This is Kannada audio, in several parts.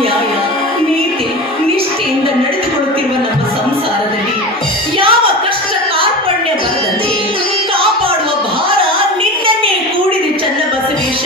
ನ್ಯಾಯ ನೀತಿ ನಿಷ್ಠೆಯಿಂದ ನಡೆದುಕೊಳ್ಳುತ್ತಿರುವ ನಮ್ಮ ಸಂಸಾರದಲ್ಲಿ ಯಾವ ಕಷ್ಟ ಕಾರ್ಪಣ್ಯ ಬರದಂತೆ ಕಾಪಾಡುವ ಭಾರ ನಿನ್ನನ್ನೇ ಕೂಡಿದೆ ಚನ್ನಬಸವೇಶ.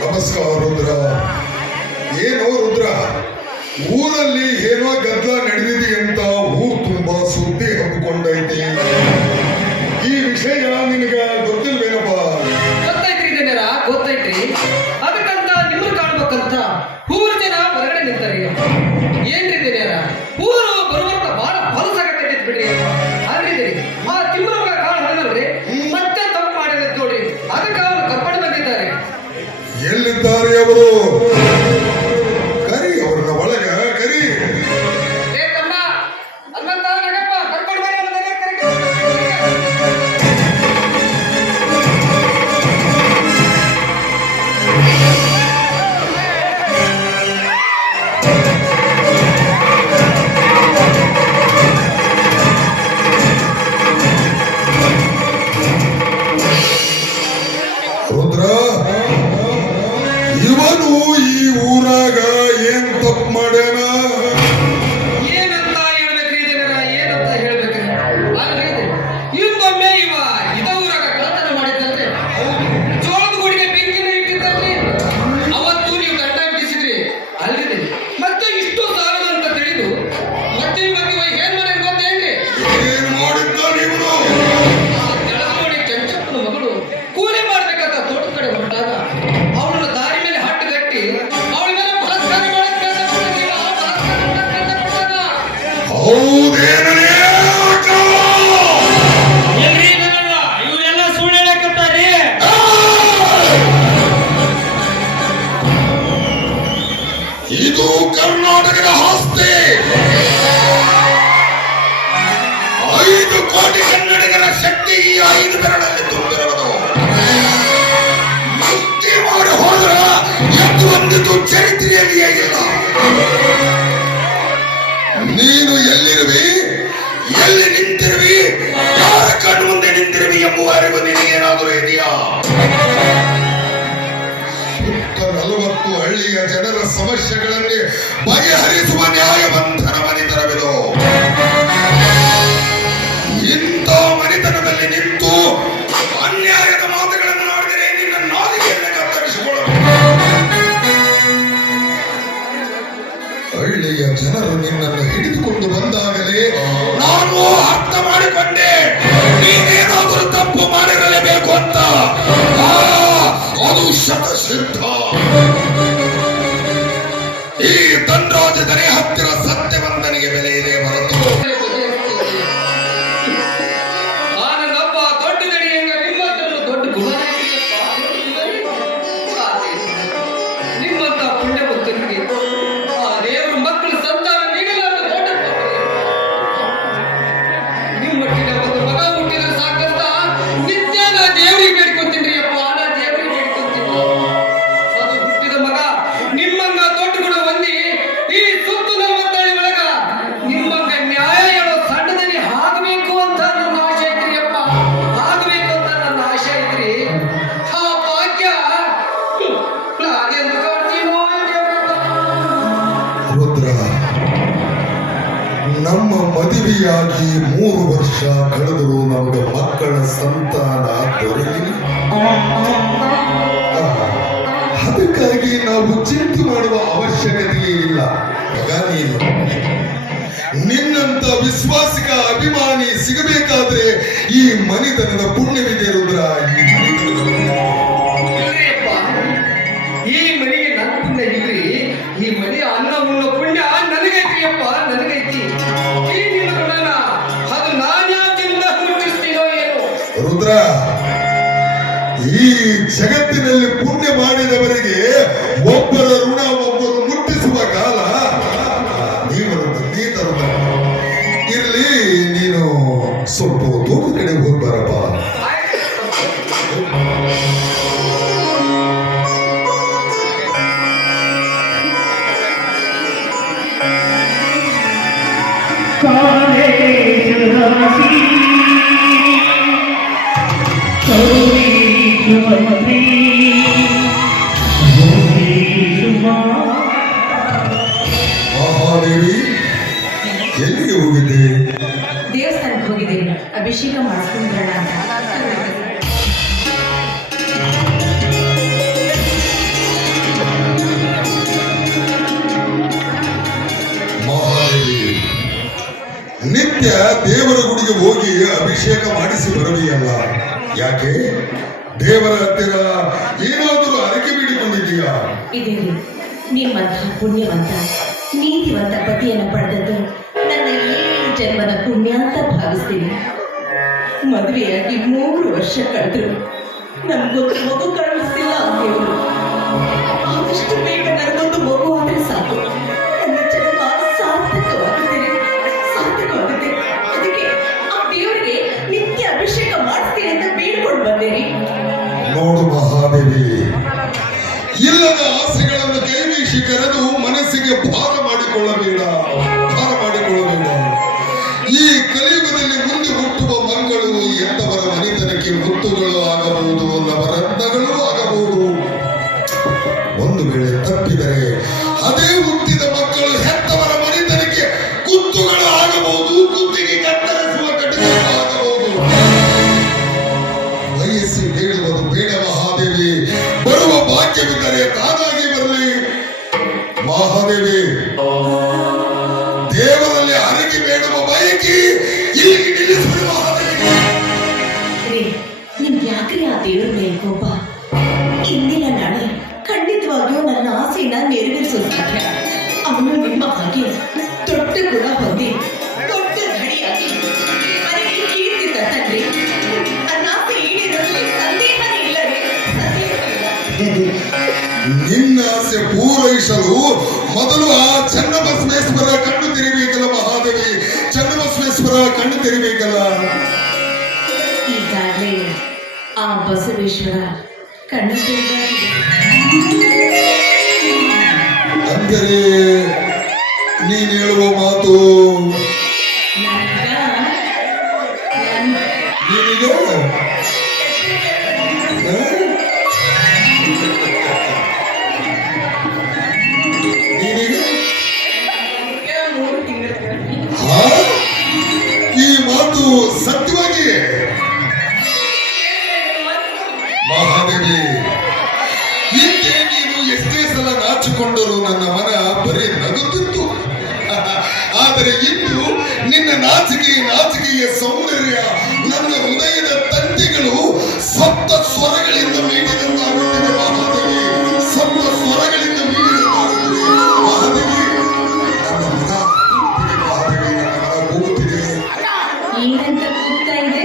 ನಮಸ್ಕಾರ ರುದ್ರ. ಏನೋ ರುದ್ರ, ಊರಲ್ಲಿ ಏನೋ ಗದ್ದಲ ನಡೆದಿದೆ ಅಂತ ಊರು ತುಂಬಾ ಸುದ್ದಿ ಹಮ್ಮಿಕೊಂಡೈತಿ. ಈ ವಿಷಯ ನಿನಗ ಗೊತ್ತಿಲ್ವೇನಪ್ಪ? ಗೊತ್ತೈತ್ರಿ ಜನರ, ಗೊತ್ತೈತ್ರಿ. ಅದಕ್ಕಂತ ನಿಮ್ಮನ್ನು ಕಾಣ್ಬೇಕಂತ ಊರು ಜನ ಹೊರಗಡೆ ನಿಂತಾರೆ. ಏನ್ರಿ ಜನರ, ಊರು ಬರುವಂತ ಬಹಳ ಹೊಲಸಾಗತ್ತೈತಿ ಬಿಡ್ರಿ. ಅಲ್ರಿ ಆ ತಿಮ್ಮನ ಮಗ ಕಾಣಲ್ರಿ, ಮತ್ತೆ ತಪ್ಪು ಮಾಡಿದ ನೋಡಿ ಅದಕ್ಕೆ ಅವರು ಕರ್ಕೊಂಡು ಬಂದಿದ್ದಾರೆ. ಎಲ್ಲಿದ್ದಾರೆ ಅವರು? ಕರಿ ಅವ್ರನ್ನ ಒಳಗ ಕರಿ. ರುದ್ರ, ಇವನು ಈ ಊರಾಗ ಏನ್ ತಪ್ಪು ಮಾಡ್ಯಾನ? ಏನಂತ ಹೇಳ್ಬೇಕ್ರಿ ಜನರ, ಏನಂತ ಹೇಳ್ಬೇಕ್ರಿ? ಅಲ್ರಿ ಇನ್ನೊಮ್ಮೆ ಇದ ಊರಾಗ ಕಳ್ಳತನ ಮಾಡಿದ್ದಂತೆ, ಜೋಳದ ಗುಡಿಗೆ ಬೆಂಕಿನ ಇಟ್ಟಿದ್ದಂತೆ. ಅವತ್ತು ನೀವು ಗಂಟ ಬಿಡಿಸಿದ್ರಿ ಅಲ್ರಿ. ಮತ್ತೆ ಇಷ್ಟು ಸಾಲದು ಅಂತ ತಿಳಿದು ಮತ್ತೆ ಇವತ್ತು ಏನ್ ಮಾಡಿ ಗೊತ್ತೇನ್ರಿ? ಏನ್ ಮಾಡಿದ್ದ ನೀವು? ಜಳಗೋಡಿ ಚಂಚಪ್ಪನ ಮಗಳು ಕೂಲಿ ಮಾಡ್ಬೇಕಂತ ತೋಟದ ಕಡೆ ಹೊರಟಾಗ ಅವಳನ್ನ ದಾರಿ ಮೇಲೆ ಹಟ್ಟು ಗಟ್ಟಿ ಅವಳ ಮೇಲೆ ಬಲಾತ್ಕಾರ ಮಾಡಕ್ಕೆ ಹೌದೇನೇ? ಇವರೆಲ್ಲ ಸುಳ್ಳು ಹೇಳಕತ್ತಾರೆ. ಇದು ಕರ್ನಾಟಕದ ಆಸ್ತಿ. 5 ಕೋಟಿ ಕನ್ನಡಿಗರ ಶಕ್ತಿ ಈ 5 ಬೆರಳಲ್ಲಿ ತುಂಬಿರುವುದು. ಮುಕ್ತಿ ಮಾಡಿ ಹೋದ್ರ ಎದ್ದು ಬಂದಿದ್ದು ಚರಿತ್ರೆಯಲ್ಲಿಯೇ ಇಲ್ಲ. ನೀನು ಎಲ್ಲಿರುವಿ, ಎಲ್ಲಿ ನಿಂತಿರುವಿ, ಯಾರ ಕಣ್ಣು ಮುಂದೆ ನಿಂತಿರುವಿ ಎಂಬುವ ಅರಿವು ನಿನಗೇನಾದರೂ ಇದೆಯಾ? ಸುತ್ತ 40 ಹಳ್ಳಿಯ ಜನರ ಸಮಸ್ಯೆಗಳಲ್ಲಿ ಬಗೆಹರಿಸುವ ನ್ಯಾಯವಂತರ ಮನೆತನವಿದು. ಇಂಥ ಮನೆತನದಲ್ಲಿ ನಿಂತು ಅನ್ಯಾಯದ ಮಾತುಗಳನ್ನು ನೋಡಿದರೆ ನಿನ್ನ ನಾಲಿಗೆಯನ್ನು ಕತ್ತರಿಸಿಕೊಳ್ಳಬೇಕು. ಹಳ್ಳಿಯ ಜನರು ನಿನ್ನನ್ನು ಹಿಡಿದುಕೊಂಡು ಬಂದಾಗಲೇ ನಾನು ಅರ್ಥ ಮಾಡಿಕೊಂಡೆ ನೀನೇನಾದರೂ ತಪ್ಪು ಮಾಡಿರಲೇಬೇಕು ಅಂತ. ಅದು ಶತಸಿದ್ಧ. ಈ ಧನರಾಜನೇ ಹತ್ತಿರ ಸತ್ಯವಂತನಿಗೆ ಬೆಲೆ ಇದೆ ಹೊರತು ನಾನೊಬ್ಬ ದೊಡ್ಡ ದಣಿಯಂಗ ನಿಮ್ಮಂತನು ದೊಡ್ಡ ಗುಣ ನಿಮ್ಮಂತ ಪುಣ್ಯ ಭಕ್ತರಿಗೆ ಆ ದೇವರು ಮಕ್ಕಳು ಸಂತಾನ ನೀಡಲಾರದ ದೊಡ್ಡ ನಿಮ್ಮಟ್ಟಿನ ಒಂದು ಮಗ ಹುಟ್ಟಿದ್ರೆ ಸಾಕಂತ ನಿತ್ಯ ನಾ ದೇವರಿಗೆ ಬೇಡ್ಕೊಂತೀನಿ ಅಪ್ಪ, ನಾ ದೇವರಿಗೆ ಬೇಡ್ಕೊಂತೀನಿ. ಅದು ಹುಟ್ಟಿದ ಮಗ ನಿಮ್ಮಂಗ ದೊಡ್ಡ ಗುಣ ಹೊಂದಿ ಈ ಸುತ್ತು 40 ಹಳ್ಳಿ ಒಳಗ ನಿಮ್ಮಂಗ ನ್ಯಾಯ ಹೇಳೋ ಸಣ್ಣದನಿ ಆಗಬೇಕು ಅಂತ ನನ್ನ ಆಶೆ ಐತ್ರಿ ಅಪ್ಪ, ಆಗಬೇಕು ಅಂತ ನನ್ನ ಆಶೆ ಐತ್ರಿ. ಆ ಭಾಗ್ಯ ನಾನೆಂದು ಕಾಡ್ತೀನೋ ರುದ್ರ, ನಮ್ಮ ಮದುವೆಯಾಗಿ 3 ವರ್ಷ ಕಳೆದರೂ ನಮಗೆ ಮಕ್ಕಳ ಸಂತಾನ ದೊರೆಯಲಿಲ್ಲ. ಅದಕ್ಕಾಗಿ ನಾವು ಚಿಂತೆ ಮಾಡುವ ಅವಶ್ಯಕತೆಯೇ ಇಲ್ಲ. ಮಗ, ನೀನು ನಿನ್ನಂತ ವಿಶ್ವಾಸಿಕ ಅಭಿಮಾನಿ ಸಿಗಬೇಕಾದ್ರೆ ಈ ಮನೆತನದ ಪುಣ್ಯವಿದೆ ರುದ್ರ. ಈ ಮನೆಗೆ ನನ್ನ ಪುಣ್ಯ ಇಲ್ರಿ, ಈ ಮನೆಯ ಅನ್ನ ಉಣ್ಣೋ ಪುಣ್ಯ ನನಗೈತಿ ಅಪ್ಪ, ನನಗೈತಿ. ಈ ನಿನ್ನ ಗುಣನ ಅದು ನಾನ್ಯಾವ ಜನ್ಮ ಹುಟ್ಟಿಸ್ತೀನೋ ಏನೋ. ರುದ್ರ, ಈ ಜಗತ್ತಿನಲ್ಲಿ ಪುಣ್ಯ ಮಾಡಿದವರಿಗೆ ಒಬ್ಬರ ಋಣ ಒಬ್ಬರು ಮುಟ್ಟಿಸುವ ಕಾಲ ನೀ ಧರ್ಮ ಇರಲಿ. ನೀನು ಸ್ವಲ್ಪ ತೋಟದ ಕಡೆ ಹೋಗ್ಬಾರಪ್ಪ. ಮಹಾದೇವಿ ಎಲ್ಲಿಗೆ ಹೋಗಿದ್ದೆ? ದೇವಸ್ಥಾನಕ್ಕೆ ಹೋಗಿದ್ದೀನಿ, ಅಭಿಷೇಕ ಮಾಡಿಸ್ಕೊಂಡು ಬರೋಣ ಅಂತ. ಮಹಾದೇವಿ, ನಿತ್ಯ ದೇವರ ಗುಡಿಗೆ ಹೋಗಿ ಅಭಿಷೇಕ ಮಾಡಿಸಿ ಬರುವಿಯಲ್ಲ, ಯಾಕೆ? ದೇವರ ಹತ್ತಿರ ಏನಾದರೂ ಅರಕೆ ಬೇಡಿಕೊಂಡಿದ್ದೀಯಾ? ಇದೇರಿ, ನಿಮ್ಮಂತಹ ಪುಣ್ಯವಂತ ನೀತಿವಂತ ಪತಿಯನ್ನು ಪಡೆದದ್ದು ನನ್ನ ಈ ಜನ್ಮದ ಪುಣ್ಯ ಅಂತ ಭಾವಿಸ್ತೀನಿ. ಮದುವೆಯಾಗಿ 3 ವರ್ಷ ಕಳೆದ್ರು ನನ್ಗೊಂದು ಮಗು ಕರುಣಿಸ್ತಿಲ್ಲ ದೇವರು. ಆದಷ್ಟು ಬೇಗ ನನಗೊಂದು ಮಗು ಆದ್ರೆ ಸಾಕು, ನನ್ನ ಜನ್ಮ ಸಾರ್ಥಕವಾಗುತ್ತೆ. ಅದಕ್ಕೆ ಆ ದೇವರಿಗೆ ನಿತ್ಯ ಅಭಿಷೇಕ ಮಾಡಿಸ್ತೀನಿ ಅಂತ ಬೇಡ್ಕೊಂಡು ಬಂದೇರಿ. ನೋಡು ಮಹಾದೇವಿ, ಇಲ್ಲದ ಆಸೆಗಳನ್ನು ಕೈವೀಸಿ ಕರೆದು ಮನಸ್ಸಿಗೆ ಭಾರ ಮಾಡಿಕೊಳ್ಳಬೇಡ. ಈ ಕಲಿಯುಗದಲ್ಲಿ ಮುಂದೆ ಹುಟ್ಟುವ ಮಕ್ಕಳು ಎಂತವರ ಮನೆತನಕ್ಕೆ ಮುತ್ತುಗಳು ಆಗಬಹುದು, ನವರತ್ನಗಳು ಆಗಬಹುದು. ಒಂದು ವೇಳೆ ತಪ್ಪಿದರೆ ಅದೇ ಹುಟ್ಟಿದ ಮಕ್ಕಳು ಹೆತ್ತವರ ಮನೆತನಕ್ಕೆ ಕುತ್ತುಗಳು ಆಗಬಹುದು, ಕುತ್ತಿಗೆ ಕತ್ತರಿಸುವ ಕಟುಗಳು ಆಗಬಹುದು. ವಯಸ್ಸು ಹೇಳುವುದು ಬೇಡ ಮಹಾದೇವಿ. ಬರುವ ಭಾಗ್ಯವಿದ್ದರೆ ತಾನಾಗಿ ಬರಲಿ. ಮಹಾದೇವಿ, ದೇವರಲ್ಲಿ ಹರಕೆ ಬೇಡುವ ಬಯಕೆ ಇಲ್ಲಿಗೆ ನಿಲ್ಲಿಸಿದ ಮಹಾದೇವಿ. ನಿಮ್ಗೆ ಯಾಕ್ರಿ ಆ ದೇವ್ರ ಮೇಲೆ ಕೋಪ? ಇಂದಿನ ನಾಳೆ ಖಂಡಿತವಾಗಿಯೂ ನನ್ನ ಆಸೆನ ನೆರವೇರಿಸೋ ಸಾಧ್ಯ. ಅವನು ನಿಮ್ಮ ಹಾಗೆ ದೊಡ್ಡ ಗುಣ ಹೊಂದಿ ದೊಡ್ಡ ಧಡಿಯಾಗಿ ಮನೆಗೆ ಕೀರ್ತಿ ತಂದ್ರಿ. ನನ್ನ ಆಸೆ ಈಡೇರೋದ್ರಲ್ಲಿ ಸಂದೇಹನೇ ಇಲ್ಲ ರೀ, ಸಂದೇಹವಿಲ್ಲ. ನಿನ್ನ ಆಸೆ ಪೂರೈಸಲು ಮೊದಲು ಆ ಚನ್ನಬಸವೇಶ್ವರ ಕಣ್ಣು ತೆರಿಬೇಕಲ್ಲ ಮಹಾದೇವಿ. ಚನ್ನಬಸವೇಶ್ವರ ಕಣ್ಣು ತೆರಿಬೇಕಲ್ಲ. ಈಗಾಗಲೇ ಆ ಬಸವೇಶ್ವರ ಕಣ್ಣು ತೆರೆದಾಗಿದೆ. ಅಂದರೆ ನೀನು ಹೇಳುವ ಮಾತು ನೀನೀಗ ಈ ಮಾತು ಸತ್ಯವಾಗಿ ಮಹಾದೇವಿ. ಹಿಂದೆ ನೀನು ಎಷ್ಟೇ ಸಲ ನಾಚಿಕೊಂಡರೂ ನನ್ನ ಮನ ಬರೀ ನಗುತ್ತಿತ್ತು. ಆದರೆ ಇಂದು ನಿನ್ನ ನಾಚಿಕೆಯ ಸೌಂದರ್ಯ ನನ್ನ ಹೃದಯದ ತಂತಿಗಳು ಸಪ್ತ ಸ್ವರಗಳಿಂದ ಮೀಟಿದಂತಾಗುತ್ತಿದೆ ಮಹಾದೇವಿ. ಸಪ್ತ ಸ್ವರಗಳಿಂದ ಮೀಟಿದಂತಾಗುತ್ತಿದೆ ಮಹಾದೇವಿ. ನನ್ನ ಮನ ಮಹಾದೇವಿ, ನನ್ನ ಮನ ಹೋಗುತ್ತಿದೆ. ಏನಂತ ಕೂಗ್ತಾ ಇದೆ?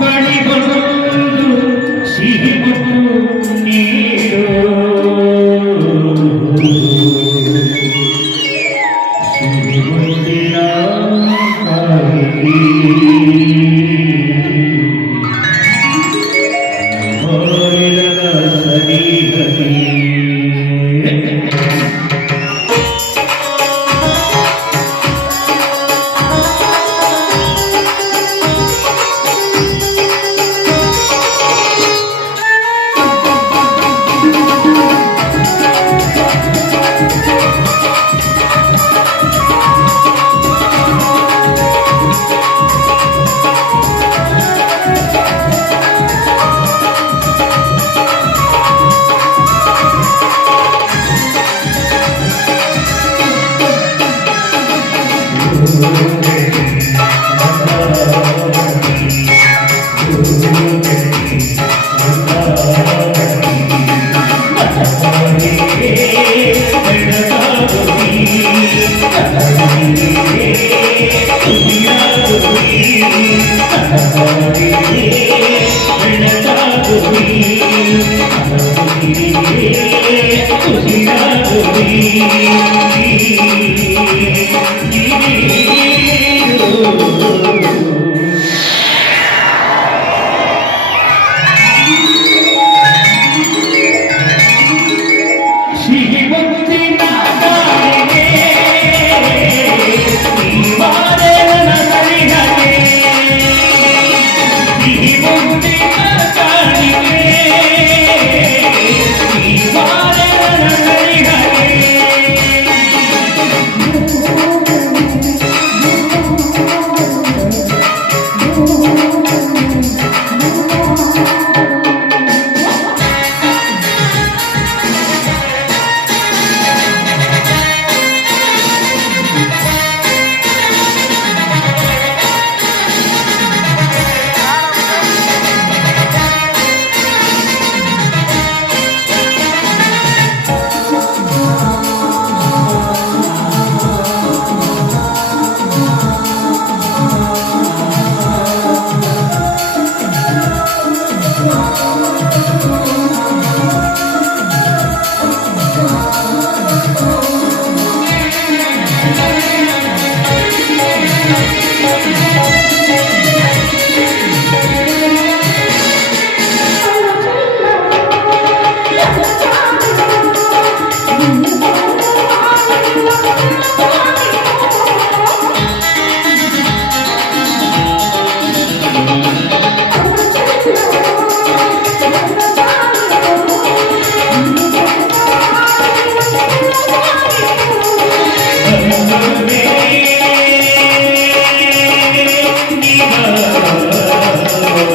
ಬಳಿ ಬಂದು ಸಿಹಿ ಮುತ್ತು ನೀಡು, ಸಿಹಿ ಮುತ್ತಿನ ಕಾಯಿರಿ ಹೋರಿದ ಸರಿಗತಿ.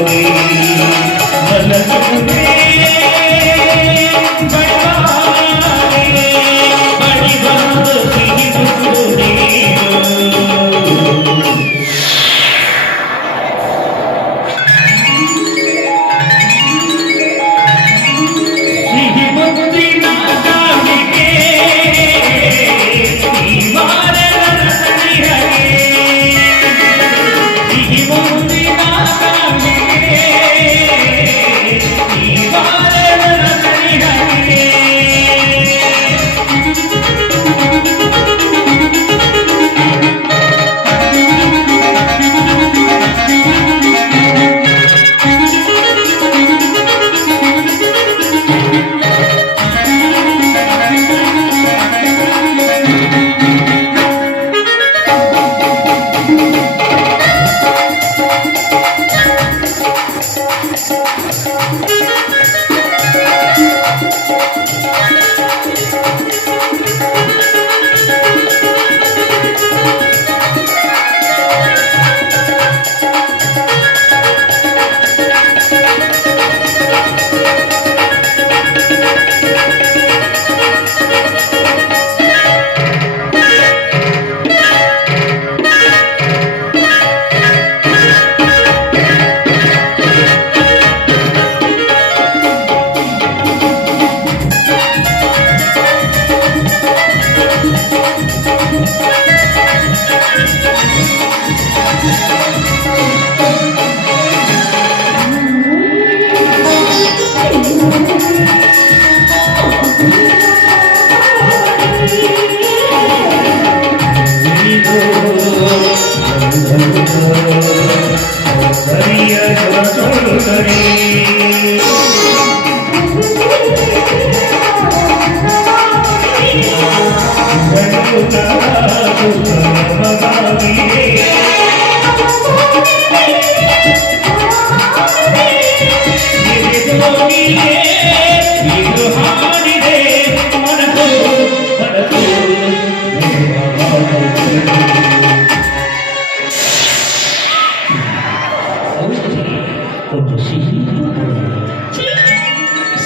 रे मलकुने बड़वाले बड़ी बात सिही बुकुने सिही बुकुने ना जाने दीवार रतनी हरे सिही बुकुने ना जाने दीवार रतनी हरे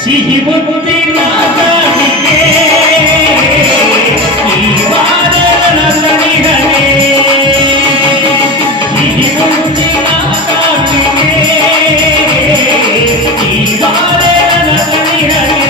सिही बुद्धि ना जाने दीवार रतनी हरे सिही बुद्धि ना जाने दीवार रतनी हरे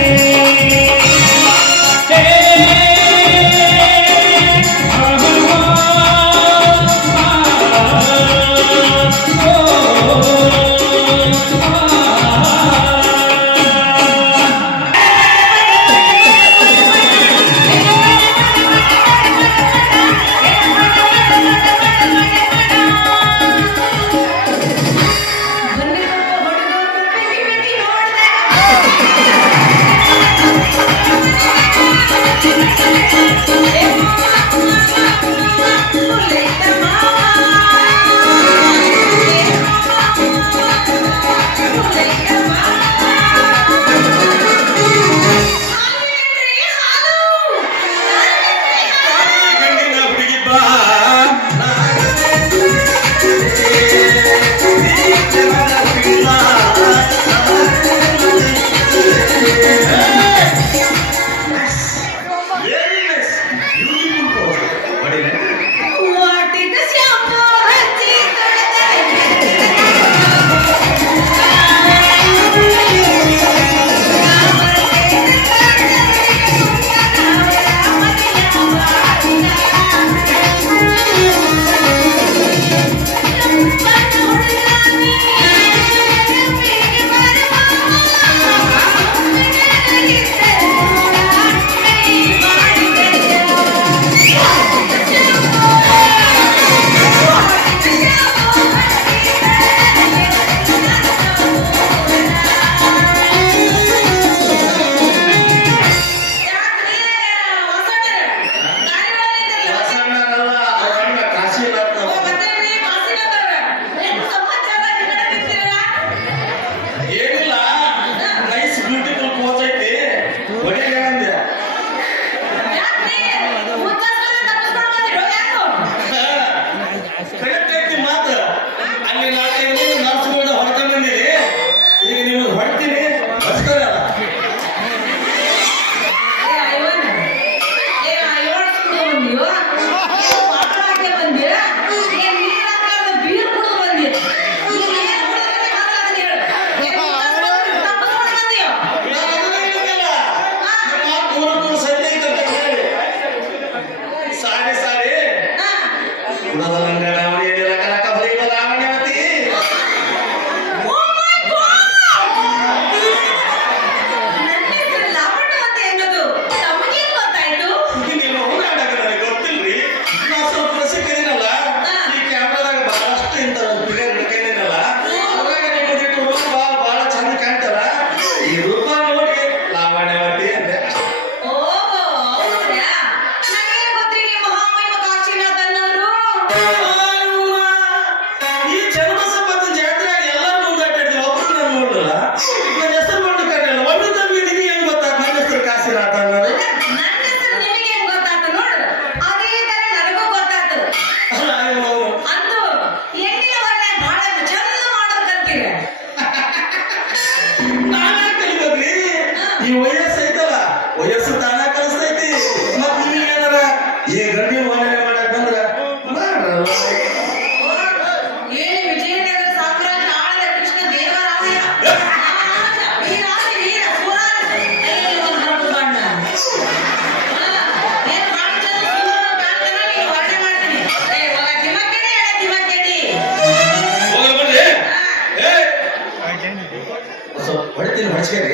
ಸ್ವಲ್ಪ ಹೊಡಿತೀನಿ ಹೊಡ್ಸ್ಕೇರಿ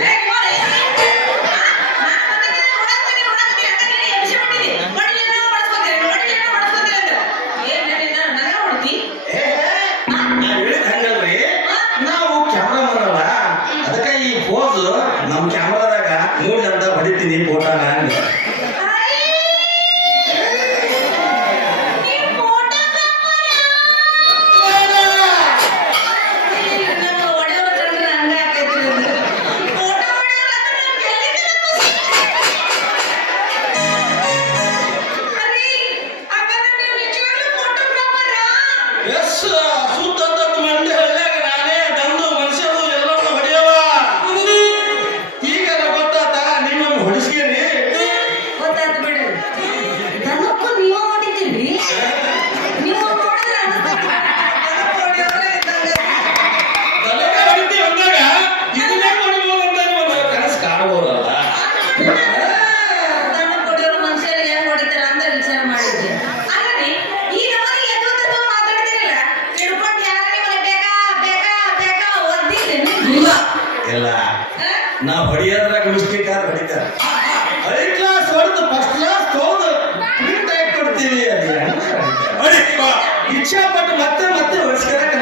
ನಾ ಹೇಳಿದ ಹಂಗಲ್ರಿ ನಾವು ಕ್ಯಾಮ್ರಾಮನ್ ಅಲ್ಲ ಅದಕ್ಕೆ ಈ ಪೋಸ್ ನಮ್ಮ ಕ್ಯಾಮ್ರಾದಾಗ ನೋಡಿ ಅಂತ ಹೊಡಿತೀನಿ ಫೋಟೋನ ಹಂಗೆ ಎಸ್ ಸುತ್ತಂತ ಮಂದಿ ಹಳ್ಳ್ಯಾಗ ನಾನೇ ತಂದು ಮನುಷ್ಯರು ಎಲ್ಲರನ್ನ ಹೊಡೆಯವ ಈಗ ಗೊತ್ತಾತ ನೀವೊಮ್ಮೆ ಹೊಡಿಸ್ಕೇರಿ ಗೊತ್ತಾಯ್ತು ಬಿಡು ದನಕ್ಕೂ ನೀವು ಹೊಡಿತೀರಿ ನೀವು ನೋಡಿದ್ರೆ ತಲೆಗೆ ಹೊಡಿತೀವಿ ಅಂದಾಗ ಇದನ್ನೇ ಹೊಡಿಬೋದು ಅಂತ ಒಂದು ಕನಸು ಕಾಣಬಹುದಲ್ಲ ದನ ಕೊಡೋರು ಮನುಷ್ಯರಿಗೆ ಹೆಂಗ್ ಹೊಡಿತಾರ ಅಂತ ವಿಚಾರ ಮಾಡಿದ್ದೆ ಅಲ್ಲರಿ ಈ ನಮ್ಮನೆ ಎದ್ದು ಮಾತಾಡ್ತಿರಲ್ಲ ತಿಳ್ಕೊಂಡು ಯಾರೇ ಮನೆ ಬೇಕಾ ಬೇಕಾ ಬೇಕಾ ಒದ್ದಿದ್ದೇನೆ ಇಲ್ಲ ಇಲ್ಲ ನಾವು ಹೊಡಿಯೋದ್ರಾಗ ಮಿಸ್ಟೇಕ್ ಆದ್ರೆ ಹೊಡಿತಾರ ಹೈ ಕ್ಲಾಸ್ ಹೊಡೆದು ಫಸ್ಟ್ ಕ್ಲಾಸ್ ತೋದು ಪ್ರಿಂಟ್ ಹಾಕಿ ಕೊಡ್ತೀವಿ ಅದು ಹೊಡಿ ಇಚ್ಛಾ ಪಟ್ಟು ಮತ್ತೆ ಮತ್ತೆ ಹೊಡಿಸ್ಕೊಳಕ್